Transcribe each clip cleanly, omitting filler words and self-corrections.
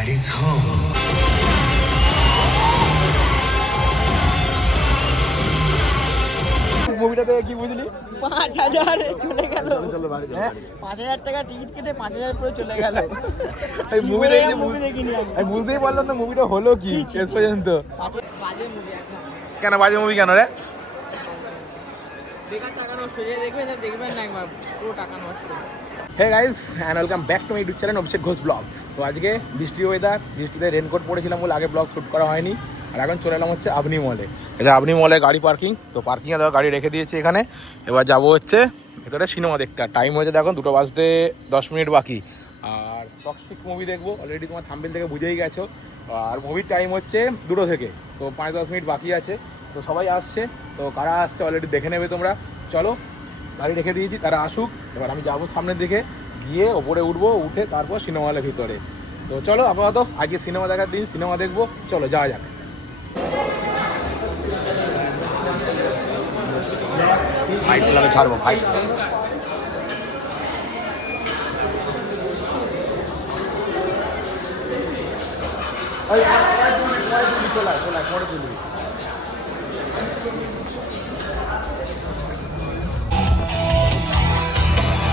Daddy's home. মুভিটাতে কি বুঝলি? 5,000 চলে গেল। 5,000 টাকা টিকিট কেটে 5,000 করে চলে গেল। এই মুভি দেখিনি আমি বুঝতেই পারলাম না মুভিটা হলো কি শেষ পর্যন্ত। বাজে মুভি একদম। কেন বাজে মুভি কেন রে? বেকার টাকা নষ্ট হয়ে দেখবেন না, দেখবেন না একবার, পুরো টাকা নষ্ট। Hey guys and welcome back to my YouTube channel Abhishek Ghosh vlogs. তো আজকে বৃষ্টি ওয়েদার, বৃষ্টিতে রেনকোট পরেছিলাম বলে আগে ব্লগ শ্যুট করা হয়নি। আর এখন চলে এলাম হচ্ছে আবনি মলে। এটা আবনি মলে গাড়ি পার্কিং, তো পার্কিংয়ে দেওয়া গাড়ি রেখে দিয়েছে এখানে। এবার যাবো হচ্ছে ভেতরে সিনেমা দেখতে। আর টাইম হয়েছে দেখুন 2টা বাজতে 10 মিনিট বাকি। আর টক্সিক মুভি দেখবো, অলরেডি তোমার থাম্বনেল থেকে বুঝেই গেছো। আর মুভির টাইম হচ্ছে 2টো থেকে, তো 5-10 মিনিট বাকি আছে। তো সবাই আসছে, তো কারা আসছে অলরেডি দেখে নেবে তোমরা। চলো, গাড়ি রেখে দিয়েছি, তারা আসুক। এবার আমি যাবো সামনের দিকে, গিয়ে ওপরে উঠবো, উঠে তারপর সিনেমা হলের ভিতরে। তো চলো আপাতত আজকে সিনেমা দেখার দিন, সিনেমা দেখবো, চলো যাওয়া যাক। ফাইট লাগে ছাড়বো, ফাইট পরে তুলবি।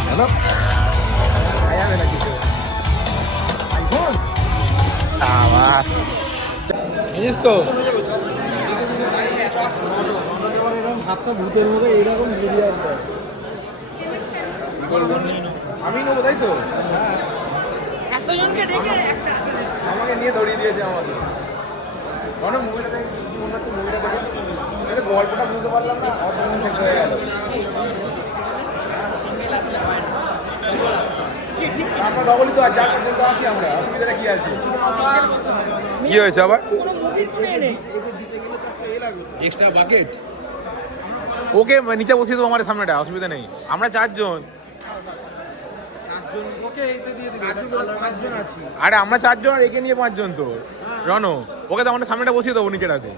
হ্যালো, যাবে না কিছু আইফোন আবার জানিস তো হাতটা ভূতের মতো এইরকম মিডিয়ার দেয়। আমি নেবো তাই তো, এতজনকে ডেকে একটা আমাকে নিয়ে দৌড়িয়ে দিয়েছে আমাকে। অনেক মুভিটা দেখে মনে হচ্ছে, মুভিটা দেখে গল্পটা বুঝতে পারলাম না, অত শেষ হয়ে গেল। আমরা ডবলই তো, আর যার পর্যন্ত আসি আমরা, অসুবিধাটা কি আছে? কি হয়েছে আবার? এক্সট্রা বাকেট ওকে নিচে বসিয়ে দেবো, আমার সামনেটা, অসুবিধা নেই। আমরা 4 জন। আরে আমরা 4 জন আর একে নিয়ে 5 জন। তো রনো, ওকে তো আমাদের সামনেটা বসিয়ে দেবো নিচেটাতে।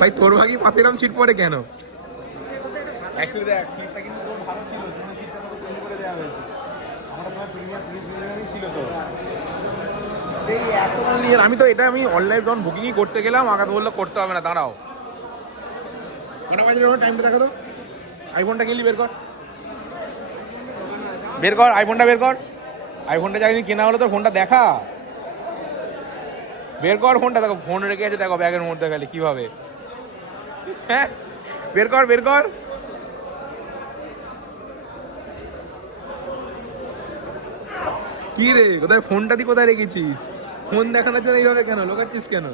ভাই তোর ভাগই পাশে এরকম সিট পড়ে কেন? অ্যাকচুয়ালি দেখ, সিটটা কিন্তু খুব ভালো ছিল, জন্য সিটটা তো চেঞ্জ করে দেওয়া হয়েছে। আমরা সবাই প্রিমিয়ামই ছিল। তো এই এত নিয়ে আমি তো এটা আমি অনলাইন যখন বুকিংই করতে গেলাম, আগে তো বললো করতে হবে না, দাঁড়াও। কটা বাজে টাইমটা দেখো তো। আইফোনটা গেলি বের কর, বের কর আইফোনটা, বের কর আইফোনটা। যা কেনা হলো তোর ফোনটা দেখা, বের কর ফোনটা। দেখো ফোন রেখে আছে, দেখো ব্যাগের মধ্যে খালি কিভাবে। হ্যাঁ বের কর, বের কর। কি রে, কোথায় ফোনটা দি কোথায় রেখেছিস? ফোন দেখানোর জন্য এইভাবে কেন লোকাচ্ছিস কেন?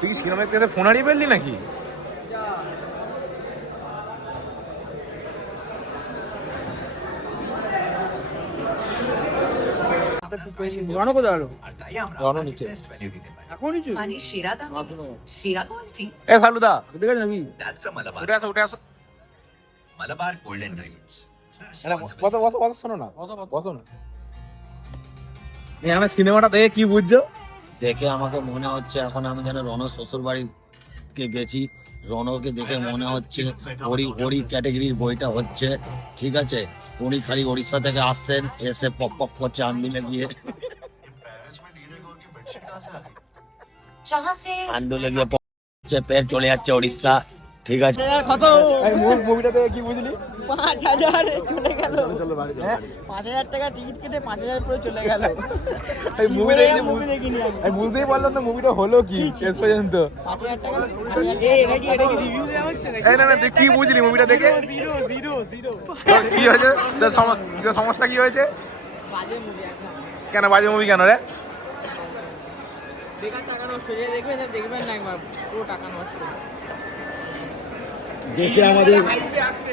তুই সিনেমা দেখতে ফোন হারিয়ে ফেললি নাকি? রনো কোথায় হলো? রনো নিচে এখন নিচে এ সালুদা ঠিক আছে নাকি? উঠে আসো, উঠে আসো। Malabar golden diamonds. বসো বসো বসো, শোনো না, বসো না। আমার সিনেমাটা দেখে কি বুঝছো? দেখে আমাকে মনে হচ্ছে এখন আমি যেন রনর শ্বশুর বাড়িতে গেছি। রনকে দেখে মনে হচ্ছে ওরি ক্যাটাগরির বইটা হচ্ছে, ঠিক আছে। উনি খালি উড়িষ্যা থেকে আসছেন, এসে পপ পপ করছে আন্দুলে গিয়ে, আন্দুলে গিয়ে পপ করছে, ফের চলে যাচ্ছে উড়িষ্যা, ঠিক আছে। কত মুভিটা দেখে কি বুঝলি? 5,000 চলে গেল। 5,000 টাকা টিকিট কেটে 5,000 করে চলে গেল। মুভি দেখিনি আমি বুঝতেই পারলাম না মুভিটা হলো কি শেষ পর্যন্ত। 5,000 টাকা, 5,000 টাকা এটা কি রিভিউ দেওয়া হচ্ছে নাকি? না না, তুই কি বুঝলি মুভিটা দেখে? কি হয়েছে তোর সমস্যা, কি হয়েছে? বাজে মুভি একদম। কেন বাজে মুভি কেন রে? বেকার টাকা নষ্ট হয়ে দেখবেন না, দেখবেন না একবার, পুরো টাকা নষ্ট। দেখে আমাদের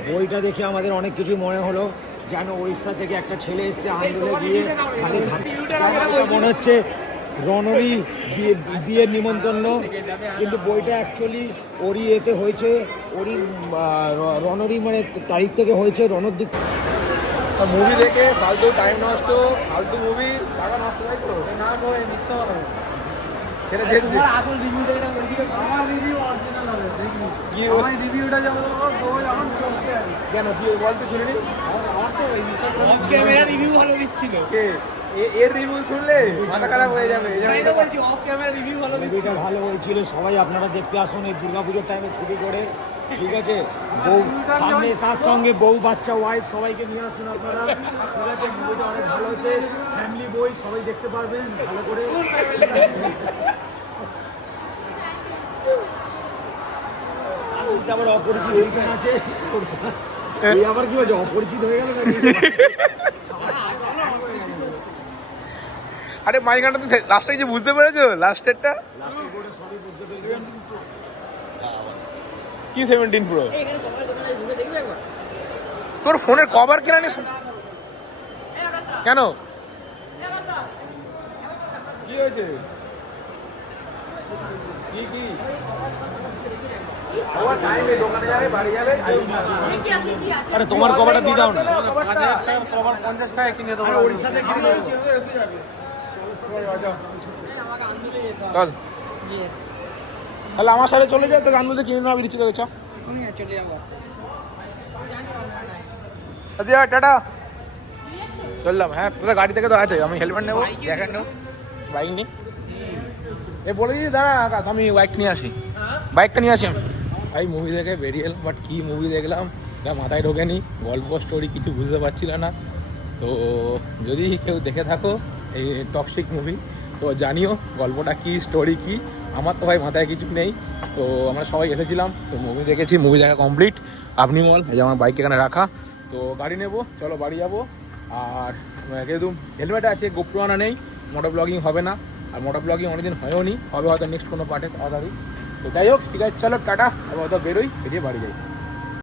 বইটা দেখে আমাদের অনেক কিছু মনে হলো, যেন উড়িষ্যা থেকে একটা ছেলে এসছে আন্দোলনে গিয়ে খালি মনে হচ্ছে রনরই বিয়ের নিমন্ত্রণ, কিন্তু বইটা অ্যাকচুয়ালি ওরই এতে হয়েছে, ওরই রনরই মানে তারিখ থেকে হয়েছে, রনর দিক। মুভি দেখে ফালতু টাইম নষ্ট, ফালতু মুভি টাকা নষ্ট, তাই তো? না বই মিথ্যা কথা। সেটা দেখবে তোমার আসল রিভিউটা এটা বলছি, আমার রিভিউ অরিজিনাল হবে দেখবি। কি আমার রিভিউটা যেমন যখন বলতে হবে। কেন কি বলতে শুনিনি আমার তো অফ ক্যামেরা রিভিউ ভালো দিচ্ছিল। কে এর রিভিউ শুনলে মাথা খারাপ হয়ে যাবে এটাই তো বলছি, অফ ক্যামেরা রিভিউ ভালো দিচ্ছিল। মুভিটা ভালো হয়েছিল, সবাই আপনারা দেখতে আসুন এই দুর্গাপুজোর টাইমে ছুটি করে, ঠিক আছে? বউ সামনে, তার সঙ্গে বউ বাচ্চা ওয়াইফ সবাইকে নিয়ে আসুন আপনারা, ঠিক আছে? মুভিটা অনেক ভালো হয়েছে, ফ্যামিলি বই সবাই দেখতে পারবেন ভালো করে। আবার অপরিচিত ওইখানে আছে, এই আবার কি হয়েছে, অপরিচিত হয়ে গেল নাকি? আরে মাইগানটা তো লাস্টে যে বুঝতে পেরেছো লাস্টেরটা লাস্টের বোর্ডে সবই বুঝতে পেরেছেন। কি 17 প্রো এখানে তোমার দোকানে ঘুরে দেখবে একবার। তোর ফোনের কভার কেনা নেই কেন কি হয়েছে কি কি আবার টাইমে দোকানে যাবে বাড়ি যাবে আরে তোমার কভারটা দিয়ে দাও না। 5000 টাকা কভার 50 টাকা কিনে দেবো। আরে ওড়িশাতে কিনে দাও। চল তাহলে আমার সাথে চলে যাও তো গান বলতে কিনে নেওয়া বিরিচি দেখেছ চলে যাবো। আচ্ছা টাটা চললাম। হ্যাঁ তোদের গাড়ি থেকে তো আছে, আমি হেলমেট নেবো দেখেন নেবো বাইক নিই এ বলে দিই দাঁড়া আকাশ আমি বাইক নিয়ে আসি বাইকটা নিয়ে আসি আমি। ভাই মুভি দেখে বেরিয়ে এলাম, বাট কী মুভি দেখলাম যা মাথায় ঢোকেনি, গল্প স্টোরি কিছু বুঝতে পারছিলাম না। তো যদি কেউ দেখে থাকো এই টক্সিক মুভি তো জানিও গল্পটা কী স্টোরি কী। আমার তো ভাই মাথায় কিছু নেই। তো আমরা সবাই এসেছিলাম, তো মুভি দেখেছি, মুভি দেখা কমপ্লিট। আপনি মল এই যে আমার বাইক এখানে রাখা, তো গাড়ি নেবো, চলো বাড়ি যাবো। আর কিন্তু হেলমেট আছে, গোপ্রো আনা নেই, মোটর ব্লগিং হবে না। আর মোটর ব্লগিং অনেকদিন হয়েও নি, হবে হয়তো নেক্সট কোনো পার্টে তাড়াতাড়ি। তো যাই হোক ঠিক আছে চলো টাটা, আবার হয়তো বেরোই, বেরিয়ে বাড়ি যাই।